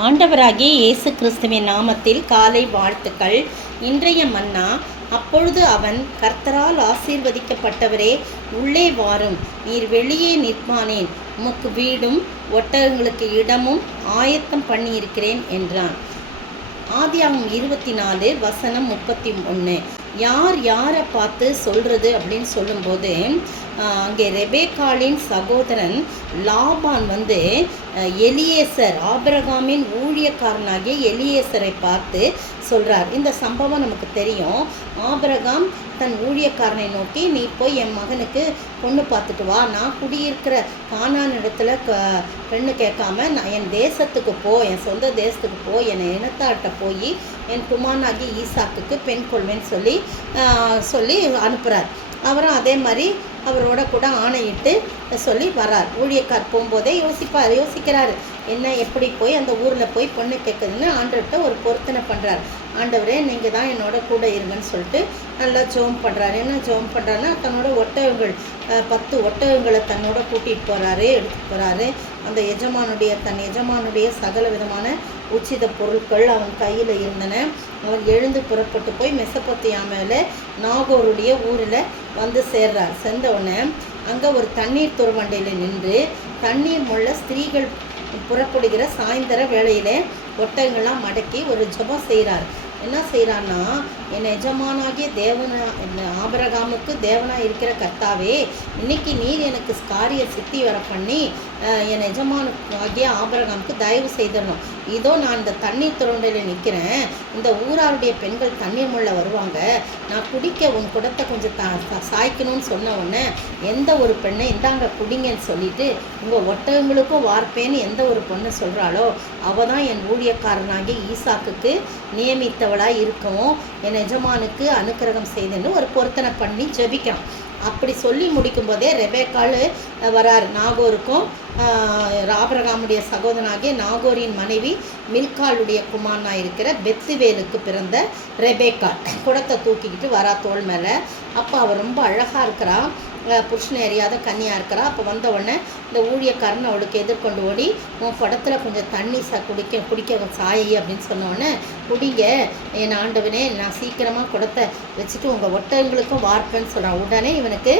ஆண்டவராகிய இயேசு கிறிஸ்துவின் நாமத்தில் காலை வாழ்த்துக்கள். இன்றைய மன்னா, அப்பொழுது அவன், கர்த்தரால் ஆசீர்வதிக்கப்பட்டவரே, உள்ளே வாரும், நீர் வெளியே நிற்பானேன், உமக்கு வீடும் ஒட்டகங்களுக்கு இடமும் ஆயத்தம் பண்ணியிருக்கிறேன் என்றான். ஆதியாகமம் 24:31. யார் யாரை பார்த்து சொல்கிறது அப்படின்னு சொல்லும்போது, அங்கே ரெபேக்காளின் சகோதரன் லாபான் எலியேசர், ஆபிரகாமின் ஊழியக்காரனாகிய எலியேசரை பார்த்து சொல்கிறார். இந்த சம்பவம் நமக்கு தெரியும். ஆபிரகாம் தன் ஊழியக்காரனை நோக்கி, நீ போய் என் மகனுக்கு பொண்ணு பார்த்துட்டு வா, நான் குடியிருக்கிற கானான் இடத்துல பெண்ணு கேட்காம நான் என் தேசத்துக்கு போ, என் சொந்த தேசத்துக்கு போய் என் இனத்தாட்ட போய் என் குமாரனாகி ஈசாக்குக்கு பெண் கொள்வேன்னு சொல்லி அனுப்புகிறார். அவரும் அதே மாதிரி அவரோட கூட ஆணையிட்டு சொல்லி வர்றார். ஊழியக்கார் போகும்போதே யோசிக்கிறாரு, என்ன எப்படி போய் அந்த ஊரில் போய் பொண்ணு கேட்குதுன்னு ஆண்டவர்கிட்ட ஒரு பொருத்தனை பண்ணுறார். ஆண்டவரே, நீங்கள் தான் என்னோட கூட இருங்கன்னு சொல்லிட்டு நல்லா ஜெபம் பண்ணுறாரு. என்ன ஜெபம் பண்ணுறாருன்னா, தன்னோட ஒட்டகங்கள் 10 ஒட்டகங்களை தன்னோட கூட்டிகிட்டு எடுத்துகிட்டு போகிறாரு. அந்த தன் எஜமானுடைய சகல விதமான உச்சித பொருட்கள் அவன் கையில் இருந்தன. அவன் எழுந்து புறப்பட்டு போய் மெசொப்பொத்தாமியாவில் நாகோருடைய ஊரில் சேர்றார். சேர்ந்தவுடனே அங்கே ஒரு தண்ணீர் துறவண்டையில் நின்று தண்ணீர் முள்ள ஸ்திரீகள் புறப்படுகிற சாயந்தர வேளையில் ஒட்டகங்கள்லாம் மடக்கி ஒரு ஜெபம் செய்கிறார். என்ன செய்கிறான்னா, என் எஜமானாகிய ஆபிரகாமுக்கு தேவனாக இருக்கிற கர்த்தாவே, இன்னைக்கு நீர் எனக்கு காரிய சித்தி வர பண்ணி என் எஜமானாகிய ஆபிரகாமுக்கு தயவு செய்திடணும். இதோ நான் இந்த தண்ணீர் துறண்டையில் நிற்கிறேன், இந்த ஊராருடைய பெண்கள் தண்ணீர் முள்ள வருவாங்க, நான் குடிக்க உன் குடத்தை கொஞ்சம் சாய்க்கணும்னு சொன்ன உடனே எந்த ஒரு பெண்ணை இந்தாங்க குடிங்கன்னு சொல்லிட்டு உங்கள் ஒட்டகங்களுக்கும் வார்ப்பேன்னு எந்த ஒரு பொண்ணு சொல்கிறாளோ அவள் தான் என் ஊழியக்காரனாகி ஈசாக்குக்கு நியமித்தவளாக இருக்கவும் என் எஜமானுக்கு அனுக்கிரகம் செய்துன்னு ஒரு பொருத்தனை பண்ணி ஜெபிக்கிறான். அப்படி சொல்லி முடிக்கும் போதே ரெபேக்காள் வரார். நாகோருக்கும் ஆபிரகாமுடைய சகோதரனாகிய நாகோரின் மனைவி மில்காளுடைய குமாரனாக இருக்கிற பெத்துவேலுக்கு பிறந்த ரெபேக்காள் குடத்தை தூக்கிக்கிட்டு வரா தோள் மேலே. அப்போ அவள் ரொம்ப அழகாக இருக்கிறா, புருஷனை அறியாத கன்னியாக இருக்கிறா. அப்போ வந்த உடனே இந்த ஊழியக்காரன் அவளுக்கு எதிர்கொண்டு ஓடி, உன் குடத்தில் கொஞ்சம் தண்ணி குடிக்க சாயை அப்படின்னு சொன்னோடனே, குடிங்க என் ஆண்டவனே, நான் சீக்கிரமாக குடத்தை வச்சுட்டு உங்கள் ஒட்டகங்களுக்கும் வார்ப்பேன்னு சொல்கிறான். உடனே இவருக்கு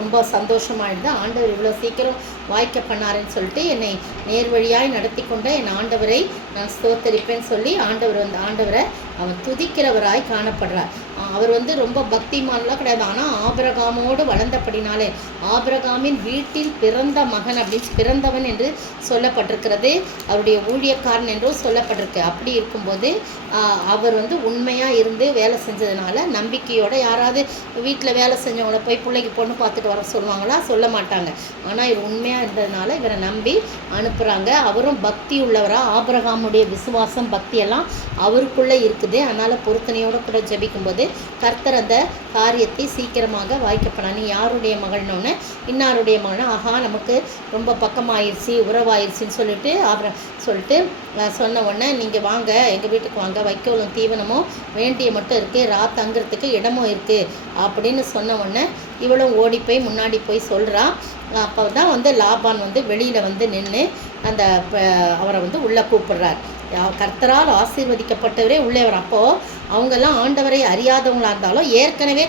ரொம்ப சந்தோஷமாயிடுது. ஆண்டவர் இவ்வளோ சீக்கிரம் வாய்க்க பண்ணாருன்னு சொல்லிட்டு, என்னை நேர்வழியாய் நடத்தி கொண்ட என் ஆண்டவரை நான் ஸ்தோத்தரிப்பேன்னு சொல்லி ஆண்டவரை அவன் துதிக்கிறவராய் காணப்படுறார். அவர் ரொம்ப பக்திமான்லாம் கிடையாது. ஆனால் ஆபிரகாமோடு வளர்ந்தபடினாலே ஆபிரகாமின் வீட்டில் பிறந்த மகன் அப்படின்னு பிறந்தவன் என்று சொல்லப்பட்டிருக்கிறது. அவருடைய ஊழியக்காரன் என்றும் சொல்லப்பட்டிருக்கு. அப்படி இருக்கும்போது அவர் உண்மையாக இருந்து வேலை செஞ்சதுனால நம்பிக்கையோட, யாராவது வீட்டில் வேலை செஞ்சவங்கள போய் பிள்ளைக்கு பொண்ணு பார்த்துட்டு வர சொல்லுவாங்களா? சொல்ல மாட்டாங்க. ஆனால் இவர் உண்மையாக இருந்ததுனால இவரை நம்பி அனுப்புகிறாங்க. அவரும் பக்தி உள்ளவராக, ஆபிரகாமுடைய விசுவாசம் பக்தியெல்லாம் அவருக்குள்ளே இருக்குது. அதனால் பொருத்தனையோடு கூட ஜெபிக்கும்போது கர்த்தர் அந்த காரியத்தை சீக்கிரமாக வாய்க்கப்படா. நீ யாருடைய மகள்னோன்னு இன்னாருடைய மகன், ஆஹா நமக்கு ரொம்ப பக்கமாயிருச்சு, உறவாயிருச்சுன்னு சொல்லிட்டு சொன்ன உடனே, நீங்கள் வாங்க எங்கள் வீட்டுக்கு வாங்க, வைக்கோலும் தீவனமும் வேண்டிய மட்டும் இருக்குது, தங்குறதுக்கு இடமும் இருக்குது அப்படின்னு சொன்ன உடனே இவளும் ஓடி போய் முன்னாடி போய் சொல்கிறான். அப்போ தான் லாபான் வெளியில் நின்று அந்த அவரை உள்ளே கூப்பிடுறார். கர்த்தரால் ஆசீர்வதிக்கப்பட்டவரே உள்ளே வரும். அப்போது அவங்கெல்லாம் ஆண்டவரை அறியாதவங்களாக இருந்தாலும் ஏற்கனவே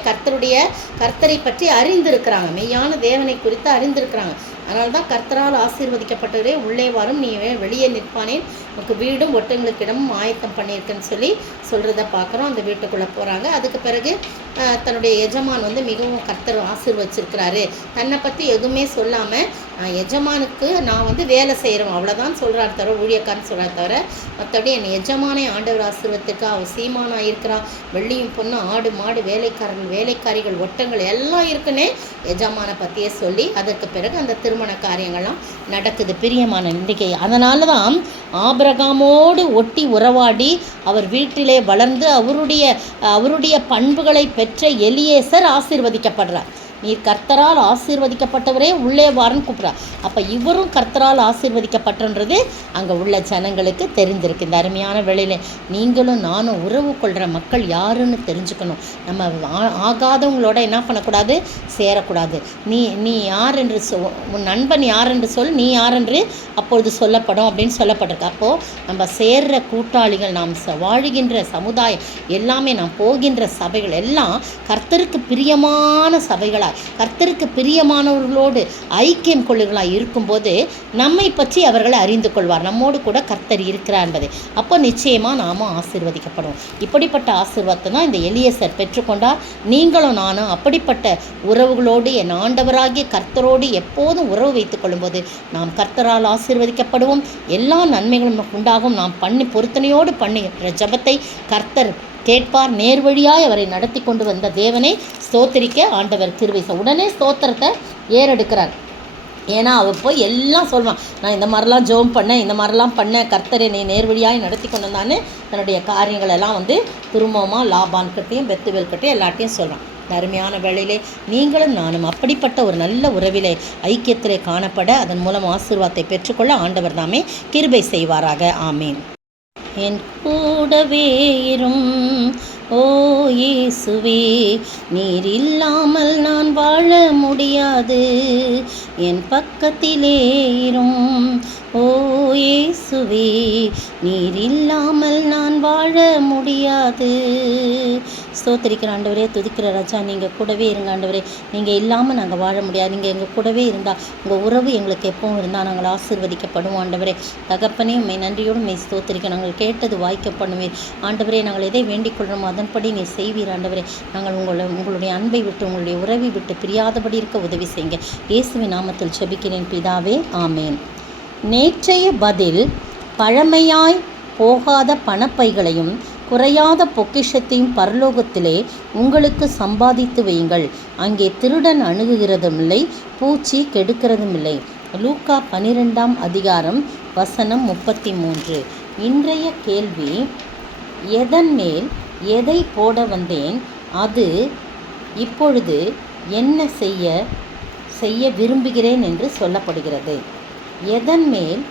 கர்த்தரை பற்றி அறிந்திருக்கிறாங்க, மெய்யான தேவனை குறித்து அறிந்திருக்கிறாங்க. அதனால தான் கர்த்தரால் ஆசீர்வதிக்கப்பட்டவரே உள்ளே வரும், நீ வெளியே நிற்பானேன், உனக்கு வீடும் ஒட்டங்களுக்கு இடமும் ஆயத்தம் பண்ணியிருக்குன்னு சொல்கிறத பார்க்குறோம். அந்த வீட்டுக்குள்ளே போகிறாங்க. அதுக்கு பிறகு தன்னுடைய எஜமான் மிகவும் கர்த்தர் ஆசீர்வச்சிருக்கிறாரு, தன்னை பற்றி எதுவுமே சொல்லாமல் எஜமானுக்கு நான் வேலை செய்கிறோம் அவ்வளோதான் சொல்கிறார் தவிர, ஊழியக்காரன்னு சொல்கிறார் தவிர, மற்றபடி என் எஜமானை ஆண்டவர் ஆசீர்வத்துக்கு அவள் சீமானாக இருக்கிறா, வெள்ளியும் பொண்ணு, ஆடு மாடு, வேலைக்காரிகள், ஒட்டங்கள் எல்லாம் இருக்குன்னே எஜமானை பற்றியே சொல்லி அதற்கு பிறகு அந்த திருமண காரியங்கள்லாம் நடக்குது. பிரியமான நம்பிக்கை. அதனால தான் ஆபிரகாமோடு ஒட்டி உறவாடி அவர் வீட்டிலே வளர்ந்து அவருடைய பண்புகளை பெற்ற எலியேசர் ஆசீர்வதிக்கப்படுறார். நீர் கர்த்தரால் ஆசீர்வதிக்கப்பட்டவரே உள்ளே வாருன்னு கூப்பிட்றா. அப்போ இவரும் கர்த்தரால் ஆசீர்வதிக்கப்பட்டன்றது அங்கே உள்ள ஜனங்களுக்கு தெரிஞ்சிருக்கு. இந்த அருமையான வேளையில் நீங்களும் நானும் உறவு கொள்கிற மக்கள் யாருன்னு தெரிஞ்சுக்கணும். நம்ம ஆகாதவங்களோட என்ன பண்ணக்கூடாது, சேரக்கூடாது. நீ யார் என்று உன் நண்பன் யார் என்று சொல், நீ யார் என்று அப்பொழுது சொல்லப்படும் அப்படின்னு சொல்லப்பட்டிருக்கு. அப்போது நம்ம சேர்ற கூட்டாளிகள், நாம் வாழுகின்ற சமுதாயம் எல்லாமே, நாம் போகின்ற சபைகள் எல்லாம் கர்த்தருக்கு பிரியமான சபைகளாய், கர்த்தருக்கு பிரியமானவர்களோடு ஐக்கியம் கொள்ளுகளாய் இருக்கும்போது நம்மை பற்றி அவர்களை அறிந்து கொள்வார், நம்மோடு கூட கர்த்தர் இருக்கிறார் என்பதை. அப்போ நிச்சயமாக நாமும் ஆசீர்வதிக்கப்படும். இப்படிப்பட்ட ஆசீர்வாதத்தை தான் இந்த எலியேசர் பெற்றுக்கொண்டார். நீங்களும் நானும் அப்படிப்பட்ட உறவுகளோடு, என் ஆண்டவராகிய கர்த்தரோடு எப்போதும் உறவு வைத்துக் கொள்ளும்போது நாம் கர்த்தரால் ஆசீர்வதிக்கப்படுவோம். எல்லா நன்மைகளும் உண்டாகும். நாம் பொருத்தனையோடு பண்ணுகிற ஜபத்தை கர்த்தர் கேட்பார். நேர்வழியாய் அவரை நடத்தி கொண்டு வந்த தேவனை ஸ்தோத்திரிக்க ஆண்டவர் கிருபை. உடனே ஸ்தோத்திரத்தை ஏறெடுக்கிறார். ஏன்னா அவர் போய் எல்லாம் சொல்லுவான், நான் இந்த மாதிரிலாம் ஜெபம் பண்ணேன், இந்த மாதிரிலாம் பண்ணேன், கர்த்தரை நீ நேர்வழியாய் நடத்தி கொண்டு வந்தான்னு தன்னுடைய காரியங்களெல்லாம் திரும்பமாக லாபான்கிட்டையும் பெத்துவேல்கிட்டையும் எல்லாட்டையும் சொல்கிறான். அருமையான வேளையிலே நீங்களும் நானும் அப்படிப்பட்ட ஒரு நல்ல உறவிலே ஐக்கியத்திலே காணப்பட, அதன் மூலம் ஆசீர்வாதத்தை பெற்றுக்கொள்ள ஆண்டவர் தாமே கிருபை செய்வாராக. ஆமீன். என் கூடவே இரும் ஓ இயேசுவே, நீர் இல்லாமல் நான் வாழ முடியாது. என் பக்கத்திலே இரும் ஓ இயேசுவே, நீர் இல்லாமல் நான் வாழ முடியாது. ஸ்தோத்திரிக்கிற ஆண்டவரே, துதிக்கிற ராஜா, நீங்கள் கூடவே இருங்க ஆண்டவரே. நீங்கள் இல்லாமல் நாங்கள் வாழ முடியாது. நீங்கள் எங்கள் கூடவே இருந்தால், உங்கள் உறவு எங்களுக்கு எப்பவும் இருந்தால் நாங்கள் ஆசீர்வதிக்கப்படுவோம் ஆண்டவரே. தகப்பனே, உண்மை நன்றியோடு மெய் ஸ்தோத்திரிக்க. நாங்கள் கேட்டது வாய்க்க பண்ணுவீர் ஆண்டவரே. நாங்கள் எதை வேண்டிக் கொள்கிறோமோ அதன்படி நீ செய்வீர் ஆண்டவரே. நாங்கள் உங்களுடைய அன்பை விட்டு, உங்களுடைய உறவை விட்டு பிரியாதபடி இருக்க உதவி செய்யுங்க. இயேசுவின் நாமத்தில் ஜெபிக்கிறேன் பிதாவே, ஆமேன். நேற்றைய பதில், பழமையாய் போகாத பணப்பைகளையும் குறையாத பொக்கிஷத்தையும் பரலோகத்திலே உங்களுக்கு சம்பாதித்து வையுங்கள். அங்கே திருடன் அணுகுகிறதுமில்லை, பூச்சி கெடுக்கிறதுமில்லை. லூக்கா 12ஆம் அதிகாரம் வசனம் 33. இன்றைய கேள்வி, எதன் மேல் எதை போட வந்தேன், அது இப்பொழுது என்ன செய்ய விரும்புகிறேன் என்று சொல்லப்படுகிறது. எதன் மேல்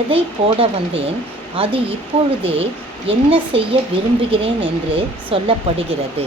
எதை போட வந்தேன், அது இப்பொழுதே என்ன செய்ய விரும்புகிறேன் என்று சொல்லப்படுகிறது.